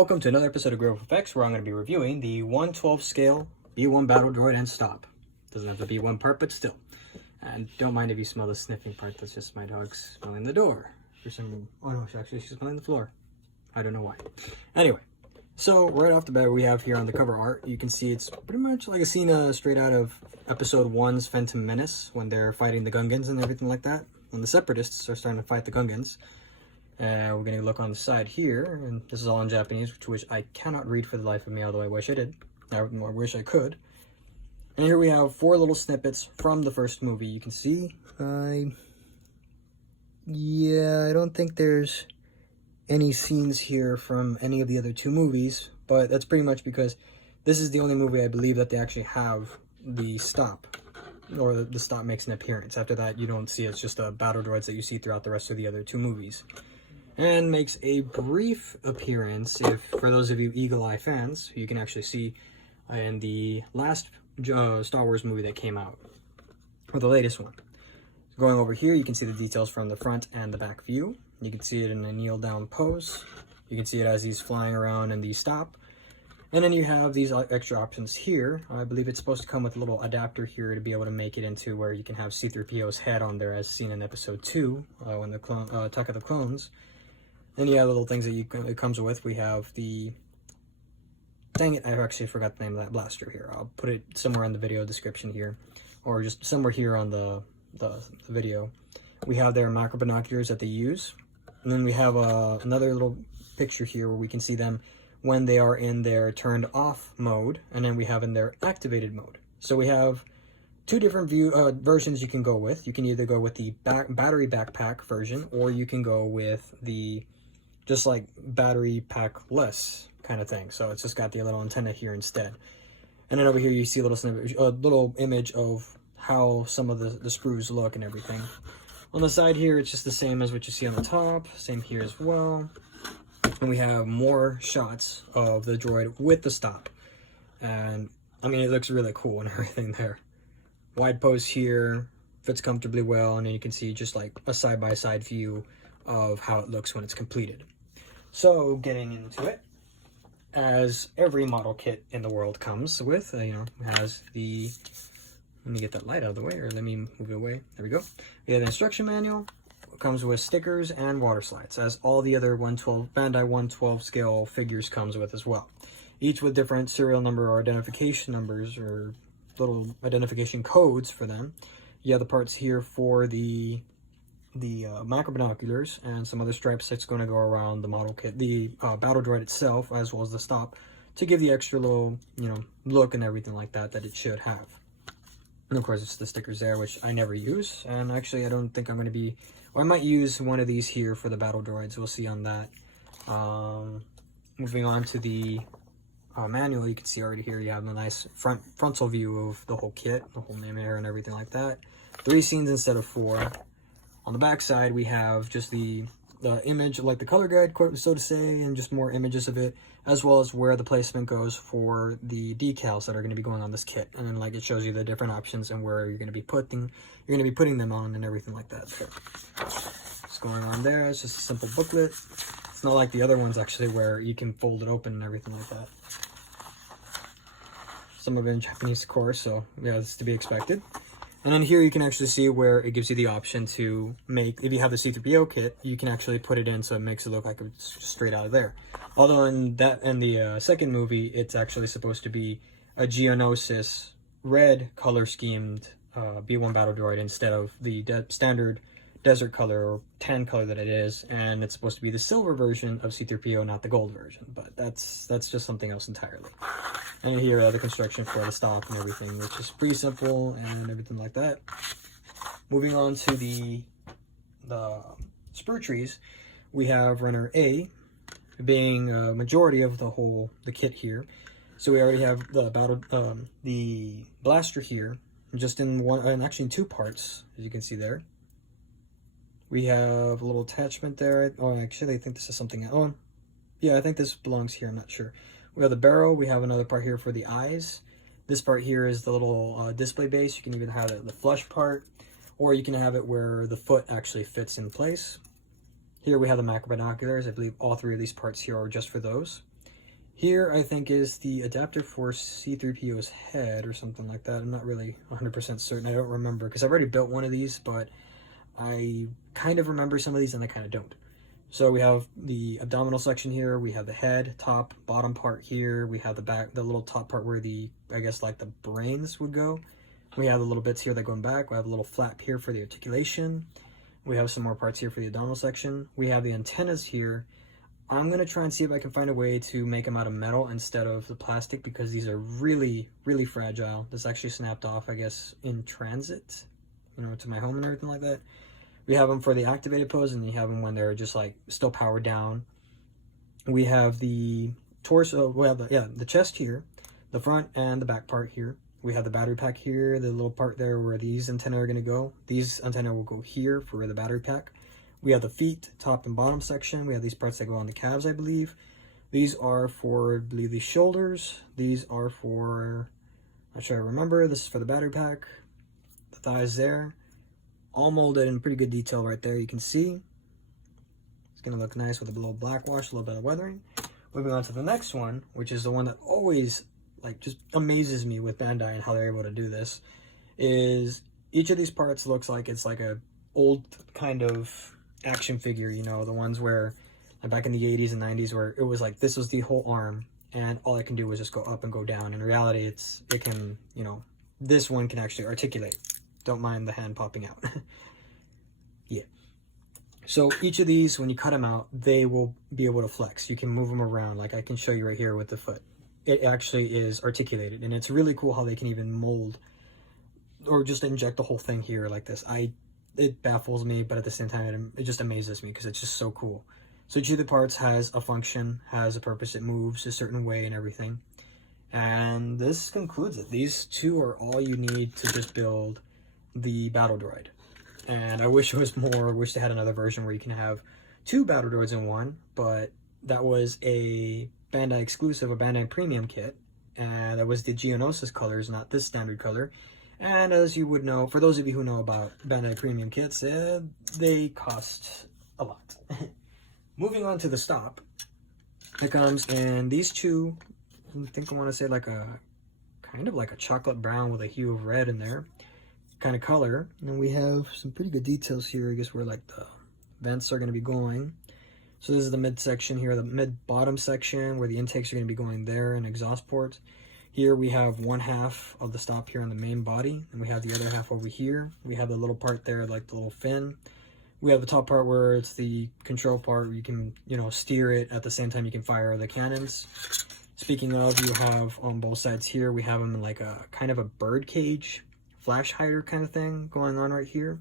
welcome to another episode of Grove Effects, where I'm going to be reviewing the 1/12 scale B1 Battle Droid and STAP. Doesn't have the B1 part, but still. And don't mind if you smell the sniffing part, that's just my dog smelling the door. For some, oh no, actually she's smelling the floor. I don't know why. Anyway, so right off the bat we have here on the cover art, you can see it's pretty much like a scene straight out of Episode 1's Phantom Menace, when they're fighting the Gungans and everything like that. When the Separatists are starting to fight the Gungans. We're going to look on the side here, and this is all in Japanese, which I cannot read for the life of me, although I wish I did. I wish I could. And here we have 4 little snippets from the first movie. You can see, yeah, I don't think there's any scenes here from any of the other 2 movies, but that's pretty much because this is the only movie I believe that they actually have the STAP, or the STAP makes an appearance. After that, you don't see it. It's just the battle droids that you see throughout the rest of the other 2 movies. And makes a brief appearance, if for those of you Eagle Eye fans, you can actually see in the last Star Wars movie that came out, or the latest one. Going over here, you can see the details from the front and the back view. You can see it in a kneel down pose. You can see it as he's flying around in the STAP. And then you have these extra options here. I believe it's supposed to come with a little adapter here to be able to make it into where you can have C-3PO's head on there, as seen in Episode 2, when the Attack of the Clones. Then you have little things that it comes with. We have the... Dang it, I actually forgot the name of that blaster here. I'll put it somewhere in the video description here, or just somewhere here on the video. We have their macro binoculars that they use. And then we have another little picture here where we can see them when they are in their turned off mode, and then we have in their activated mode. So we have 2 different versions you can go with. You can either go with the battery backpack version, or you can go with the just like battery pack less kind of thing. So it's just got the little antenna here instead. And then over here you see a little snippet, a little image of how some of the screws look and everything. On the side here, it's just the same as what you see on the top. Same here as well. And we have more shots of the droid with the STAP. And I mean, it looks really cool and everything there. Wide pose here, fits comfortably well, and then you can see just like a side-by-side view of how it looks when it's completed. So getting into it, as every model kit in the world comes with, has the, let me get that light out of the way, or let me move it away. There we go. We have the instruction manual. It comes with stickers and water slides, as all the other Bandai 1/12 scale figures comes with as well. Each with different serial number or identification numbers, or little identification codes for them. You have the parts here for the macro binoculars and some other stripes that's going to go around the model kit, the battle droid itself, as well as the STAP, to give the extra little, look and everything like that it should have. And of course, it's the stickers there, which I never use. And actually, I don't think I'm going to be, or I might use one of these here for the battle droids. We'll see on that. Moving on to the manual, you can see already here, you have a nice frontal view of the whole kit, the whole name area and everything like that. 3 scenes instead of 4. On the back side, we have just the image, like the color guide, so to say, and just more images of it, as well as where the placement goes for the decals that are going to be going on this kit. And then like it shows you the different options and where you're going to be putting them on and everything like that. So what's going on there? It's just a simple booklet. It's not like the other ones actually, where you can fold it open and everything like that. Some of it in Japanese, of course, so yeah, it's to be expected. And then here you can actually see where it gives you the option to make, if you have the C-3PO kit, you can actually put it in so it makes it look like it's straight out of there. Although in the second movie, it's actually supposed to be a Geonosis red color schemed B1 battle droid instead of the standard desert color or tan color that it is, and it's supposed to be the silver version of C-3PO, not the gold version, but that's just something else entirely. And here the construction for the STAP and everything, which is pretty simple and everything like that. Moving on to the sprue trees, we have runner A being a majority of the kit here. So we already have the blaster here, just in one, and actually in 2 parts, as you can see there. We have a little attachment there. Oh, actually, I think this is something. Oh, yeah, I think this belongs here. I'm not sure. We have the barrel. We have another part here for the eyes. This part here is the little display base. You can even have it the flush part, or you can have it where the foot actually fits in place. Here we have the macro binoculars. I believe all 3 of these parts here are just for those. Here, I think, is the adapter for C-3PO's head or something like that. I'm not really 100% certain. I don't remember because I've already built one of these, but I kind of remember some of these and I kind of don't. So we have the abdominal section here. We have the head, top, bottom part here. We have the back, the little top part where the, I guess, like the brains would go. We have the little bits here that go in back. We have a little flap here for the articulation. We have some more parts here for the abdominal section. We have the antennas here. I'm going to try and see if I can find a way to make them out of metal instead of the plastic because these are really, really fragile. This actually snapped off, I guess, in transit, you know, to my home and everything like that. We have them for the activated pose, and you have them when they're just like still powered down. We have the torso, we have the chest here, the front and the back part here. We have the battery pack here, the little part there where these antennae are going to go. These antennae will go here for the battery pack. We have the feet, top and bottom section. We have these parts that go on the calves, I believe. These are for, I believe, the shoulders. These are for, not sure I remember. This is for the battery pack. The thighs there. All molded in pretty good detail right there. You can see. It's going to look nice with a little black wash, a little bit of weathering. Moving on to the next one, which is the one that always, like, just amazes me with Bandai and how they're able to do this, is each of these parts looks like it's like a old kind of action figure, you know, the ones where back in the 80s and 90s where it was like this was the whole arm and all I can do was just go up and go down. In reality, it can, you know, this one can actually articulate. Don't mind the hand popping out. Yeah. So each of these, when you cut them out, they will be able to flex. You can move them around. Like I can show you right here with the foot. It actually is articulated, and it's really cool how they can even mold or just inject the whole thing here like this. It baffles me, but at the same time, it just amazes me because it's just so cool. So each of the parts has a function, has a purpose. It moves a certain way and everything. And this concludes it. These two are all you need to just build the battle droid. And I wish it was more. I wish they had another version where you can have two battle droids in one, but that was a Bandai exclusive, a Bandai premium kit. And that was the Geonosis colors, not this standard color. And as you would know, for those of you who know about Bandai premium kits, they cost a lot. Moving on to the STAP, it comes in these two, I think I want to say like a, kind of like a chocolate brown with a hue of red in there, kind of color. And we have some pretty good details here, I guess where like the vents are going to be going. So this is the mid section here, the mid bottom section where the intakes are going to be going there and exhaust ports. Here we have one half of the STAP here on the main body, and we have the other half over here. We have the little part there, like the little fin. We have the top part where it's the control part where you can, you know, steer it at the same time you can fire the cannons. Speaking of, you have on both sides here, we have them in like a kind of a bird cage, flash hider kind of thing going on right here.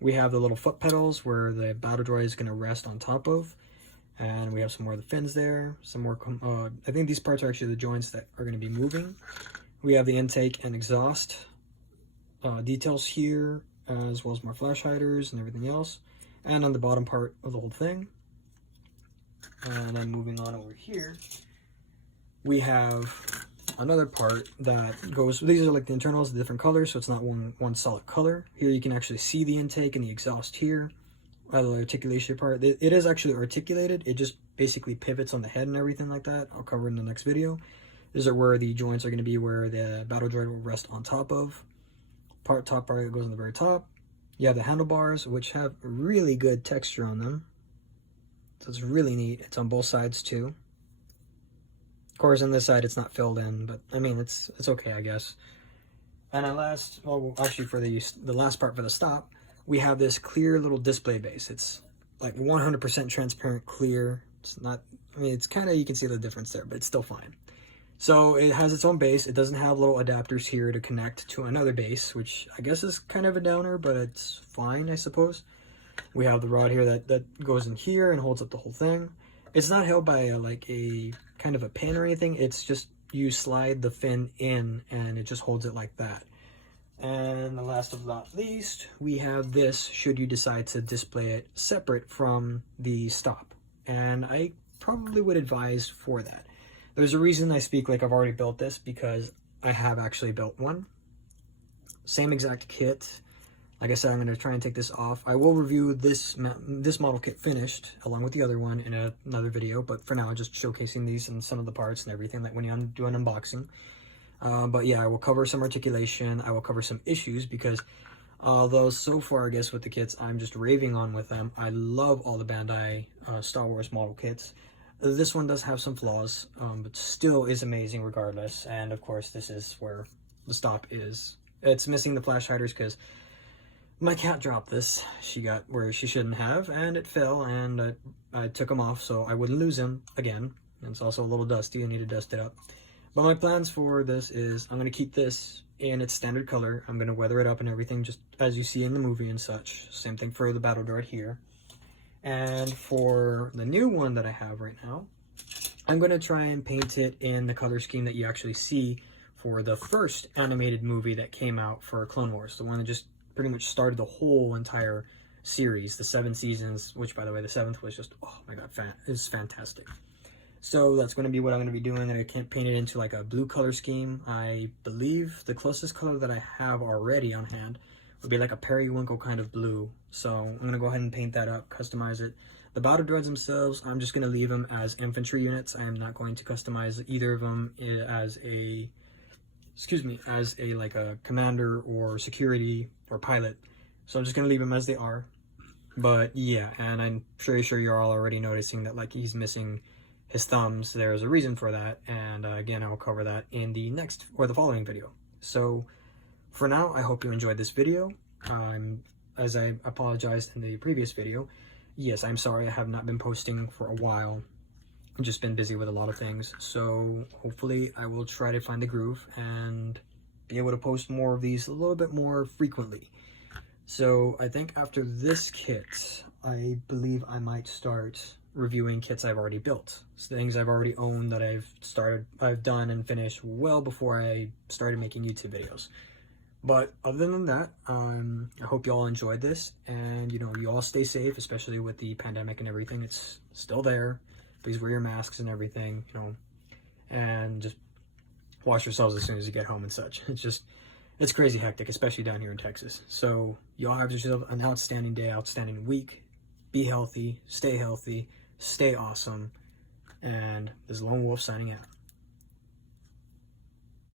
We have the little foot pedals where the battle droid is going to rest on top of. And we have some more of the fins there, some more, I think these parts are actually the joints that are going to be moving. We have the intake and exhaust details here, as well as more flash hiders and everything else. And on the bottom part of the whole thing. And then moving on over here, we have another part that goes, these are like the internals, the different colors, so it's not one solid color. Here you can actually see the intake and the exhaust here. The articulation part, it is actually articulated. It just basically pivots on the head and everything like that. I'll cover in the next video. These are where the joints are going to be, where the battle droid will rest on top of. Top part that goes on the very top. You have the handlebars, which have really good texture on them. So it's really neat. It's on both sides too. Of course, on this side it's not filled in, but I mean it's okay, I guess. And at last, well, actually for the last part for the STAP, we have this clear little display base. It's like 100% transparent clear. It's not, I mean, it's kind of, you can see the difference there, but it's still fine. So it has its own base. It doesn't have little adapters here to connect to another base, which I guess is kind of a downer, but it's fine, I suppose. We have the rod here that goes in here and holds up the whole thing. It's not held by like a kind of a pin or anything. It's just you slide the fin in and it just holds it like that. And the last but not least, we have this should you decide to display it separate from the STAP. And I probably would advise for that. There's a reason I speak like I've already built this, because I have actually built one. Same exact kit. Like I said, I'm going to try and take this off. I will review this model kit finished along with the other one in another video, but for now I'm just showcasing these and some of the parts and everything like when you do an unboxing. But yeah, I will cover some articulation. I will cover some issues because although so far I guess with the kits I'm just raving on with them, I love all the Bandai Star Wars model kits. This one does have some flaws, but still is amazing regardless. And of course this is where the stop is. It's missing the flash hiders because my cat dropped this. She got where she shouldn't have, and it fell, and I took him off so I wouldn't lose him again. And it's also a little dusty. I need to dust it up. But my plans for this is I'm going to keep this in its standard color. I'm going to weather it up and everything, just as you see in the movie and such. Same thing for the battle droid here. And for the new one that I have right now, I'm going to try and paint it in the color scheme that you actually see for the first animated movie that came out for Clone Wars. The one that just pretty much started the whole entire series, the 7 seasons, which by the way, the 7th was just, oh my god, it's fantastic. So that's going to be what I'm going to be doing, and I can't paint it into like a blue color scheme. I believe the closest color that I have already on hand would be like a periwinkle kind of blue. So I'm going to go ahead and paint that up, customize it. The battle droids themselves, I'm just going to leave them as infantry units. I am not going to customize either of them as a like a commander or security or pilot. So I'm just gonna leave them as they are. But yeah, and I'm sure you're all already noticing that like he's missing his thumbs. There's a reason for that, and again, I'll cover that in the next or the following video. So for now, I hope you enjoyed this video. As I apologized in the previous video, yes, I'm sorry I have not been posting for a while. I've just been busy with a lot of things, so hopefully I will try to find the groove and be able to post more of these a little bit more frequently. So I think after this kit, I believe I might start reviewing kits I've already built. So things I've already owned that I've done and finished well before I started making YouTube videos. But other than that, I hope you all enjoyed this, and you all stay safe, especially with the pandemic and everything. It's still there. Please wear your masks and everything, and just wash yourselves as soon as you get home and such. It's crazy hectic, especially down here in Texas. So you all have yourself an outstanding day, outstanding week. Be healthy, stay awesome, and this is Lone Wolf signing out.